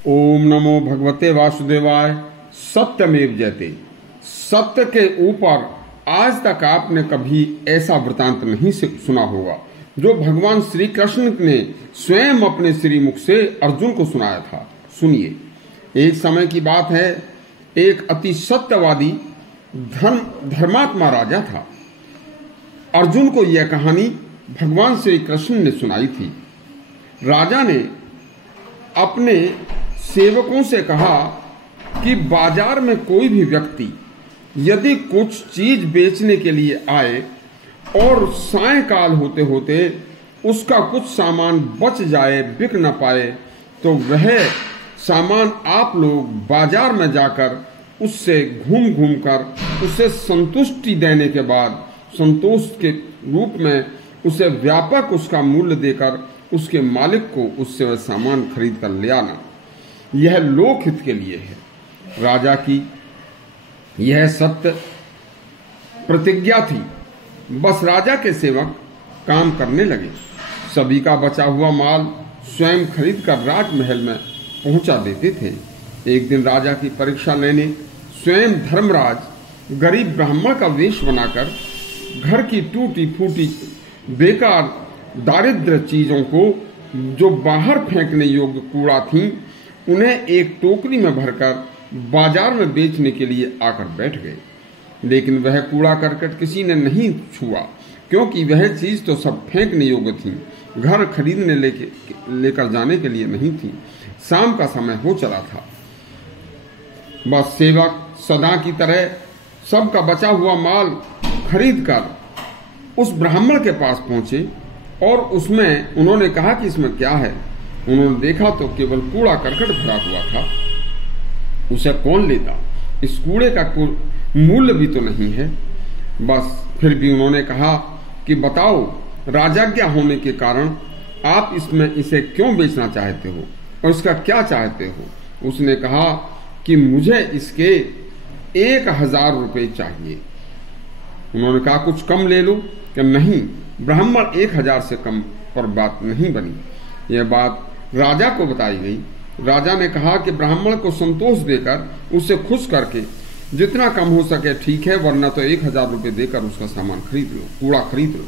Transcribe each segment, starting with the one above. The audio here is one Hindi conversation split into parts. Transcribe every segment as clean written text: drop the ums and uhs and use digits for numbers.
ओम नमो भगवते वासुदेवाय। सत्यमेव जयते। सत्य के ऊपर आज तक आपने कभी ऐसा वृतांत नहीं सुना होगा जो भगवान श्री कृष्ण ने स्वयं अपने श्रीमुख से अर्जुन को सुनाया था। सुनिए, एक समय की बात है, एक अति सत्यवादी धर्मात्मा राजा था। अर्जुन को यह कहानी भगवान श्री कृष्ण ने सुनाई थी। राजा ने अपने सेवकों से कहा कि बाजार में कोई भी व्यक्ति यदि कुछ चीज बेचने के लिए आए और सायंकाल होते होते उसका कुछ सामान बच जाए, बिक न पाए, तो वह सामान आप लोग बाजार में जाकर उससे घूम घूम कर उसे संतुष्टि देने के बाद संतोष के रूप में उसे व्यापक उसका मूल्य देकर उसके मालिक को उससे वह सामान खरीद कर ले आना। यह लोकहित के लिए है। राजा की यह सत्य प्रतिज्ञा थी। बस राजा के सेवक काम करने लगे। सभी का बचा हुआ माल स्वयं खरीद कर राजमहल में पहुंचा देते थे। एक दिन राजा की परीक्षा लेने स्वयं धर्मराज गरीब ब्राह्मण का वेश बनाकर घर की टूटी फूटी बेकार दारिद्र चीजों को जो बाहर फेंकने योग्य कूड़ा थी उन्हें एक टोकरी में भरकर बाजार में बेचने के लिए आकर बैठ गए। लेकिन वह कूड़ा करकट किसी ने नहीं छुआ, क्योंकि वह चीज तो सब फेंकने योग्य थी, घर खरीदने लेकर जाने के लिए नहीं थी। शाम का समय हो चला था। बस सेवक सदा की तरह सबका बचा हुआ माल खरीद कर उस ब्राह्मण के पास पहुंचे और उसमें उन्होंने कहा कि इसमें क्या है। उन्होंने देखा तो केवल कूड़ा करकट भरा हुआ था। उसे कौन लेता, इस कूड़े का मूल्य भी तो नहीं है। बस फिर भी उन्होंने कहा कि बताओ, राजाज्ञा होने के कारण आप इसमें इसे क्यों बेचना चाहते हो और इसका क्या चाहते हो। उसने कहा कि मुझे इसके 1000 रुपये चाहिए। उन्होंने कहा कुछ कम ले लो। कि नहीं, ब्राह्मण 1000 से कम पर बात नहीं बनी। यह बात राजा को बताई गई। राजा ने कहा कि ब्राह्मण को संतोष देकर उसे खुश करके जितना कम हो सके ठीक है, वरना तो 1000 रुपये देकर उसका सामान खरीद लो, कूड़ा खरीद लो।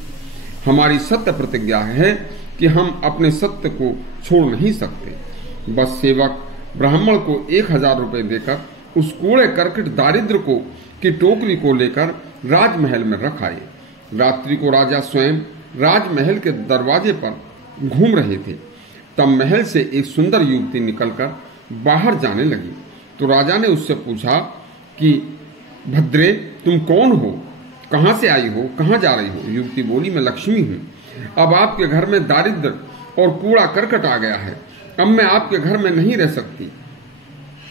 हमारी सत्य प्रतिज्ञा है कि हम अपने सत्य को छोड़ नहीं सकते। बस सेवक ब्राह्मण को 1000 रुपये देकर उस कूड़े करकट दारिद्र को की टोकरी को लेकर राजमहल में रख आए। रात्रि को राजा स्वयं राजमहल के दरवाजे पर घूम रहे थे। तब महल से एक सुंदर युवती निकलकर बाहर जाने लगी। तो राजा ने उससे पूछा कि भद्रे, तुम कौन हो, कहां से आई हो, कहां जा रही हो। युवती बोली, मैं लक्ष्मी हूं। अब आपके घर में दारिद्र और कूड़ा करकट आ गया है। अब मैं आपके घर में नहीं रह सकती।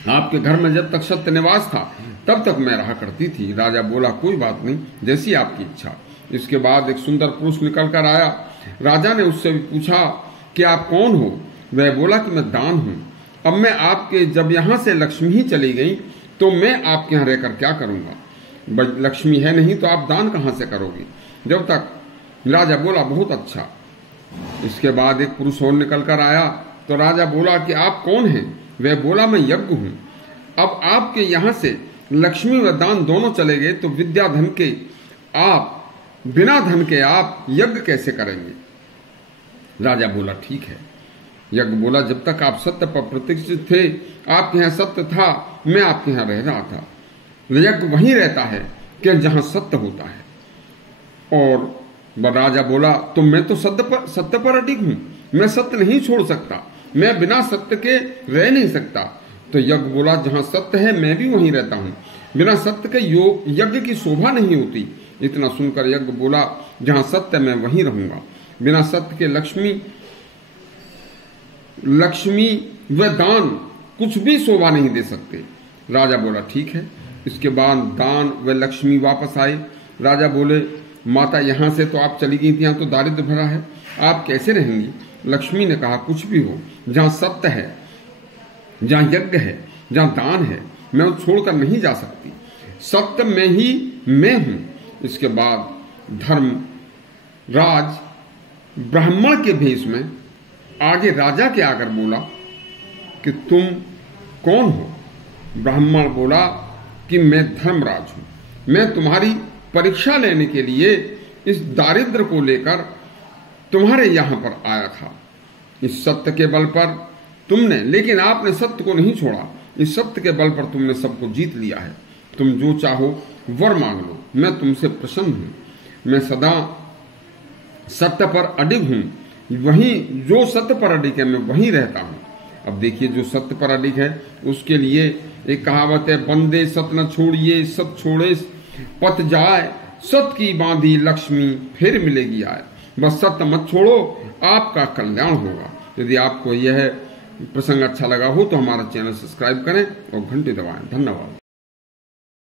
आपके घर में जब तक सत्य निवास था तब तक मैं रहा करती थी। राजा बोला, कोई बात नहीं, जैसी आपकी इच्छा। इसके बाद एक सुंदर पुरुष निकल कर आया। राजा ने उससे भी पूछा कि आप कौन हो। वह बोला कि मैं दान हूं। अब मैं आपके, जब यहाँ से लक्ष्मी ही चली गई तो मैं आपके यहाँ रहकर क्या करूंगा। लक्ष्मी है नहीं तो आप दान कहाँ से करोगे जब तक। राजा बोला, बहुत अच्छा। इसके बाद एक पुरुष और निकल कर आया। तो राजा बोला कि आप कौन हैं। वह बोला, मैं यज्ञ हूं। अब आपके यहाँ से लक्ष्मी व दान दोनों चले गए तो विद्या धन के आप, बिना धन के आप यज्ञ कैसे करेंगे। राजा बोला, ठीक है। यज्ञ बोला, जब तक आप सत्य पर प्रतिष्ठित थे, आपके यहाँ सत्य था, मैं आपके यहाँ रह रहा था। यज्ञ वहीं रहता है कि जहां सत्य होता है। और राजा बोला, तो मैं तो सत्य पर अडिग हूं, मैं सत्य नहीं छोड़ सकता, मैं बिना सत्य के रह नहीं सकता। तो यज्ञ बोला, जहां सत्य है मैं भी वहीं रहता हूं, बिना सत्य के यज्ञ की शोभा नहीं होती। इतना सुनकर यज्ञ बोला, जहां सत्य मैं वहीं रहूंगा। बिना सत्य के लक्ष्मी व दान कुछ भी शोभा नहीं दे सकते। राजा बोला, ठीक है। इसके बाद दान व लक्ष्मी वापस आए। राजा बोले, माता, यहाँ से तो आप चली गई थी, यहाँ तो दारिद्र भरा है, आप कैसे रहेंगी। लक्ष्मी ने कहा, कुछ भी हो, जहाँ सत्य है, जहाँ यज्ञ है, जहाँ दान है, मैं वो छोड़कर नहीं जा सकती। सत्य में ही मैं हूं। इसके बाद धर्म राज ब्राह्मण के भेष में आगे राजा के आकर बोला कि तुम कौन हो? ब्राह्मण बोला कि मैं धर्मराज हूं, मैं तुम्हारी परीक्षा लेने के लिए इस दारिद्र को लेकर तुम्हारे यहां पर आया था। इस सत्य के बल पर तुमने, लेकिन आपने सत्य को नहीं छोड़ा। इस सत्य के बल पर तुमने सबको जीत लिया है। तुम जो चाहो वर मांग लो, मैं तुमसे प्रसन्न हूं। मैं सदा सत्य पर अडिग हूं, वहीं जो सत्य पर अडिग है मैं वहीं रहता हूं। अब देखिए, जो सत्य पर अडिग है उसके लिए एक कहावत है, बंदे सत न छोड़िए, सत छोड़े पत जाए, सत की बांधी लक्ष्मी फिर मिलेगी आए। बस सत्य मत छोड़ो, आपका कल्याण होगा। यदि आपको यह प्रसंग अच्छा लगा हो तो हमारा चैनल सब्सक्राइब करें और घंटी दबाएं। धन्यवाद।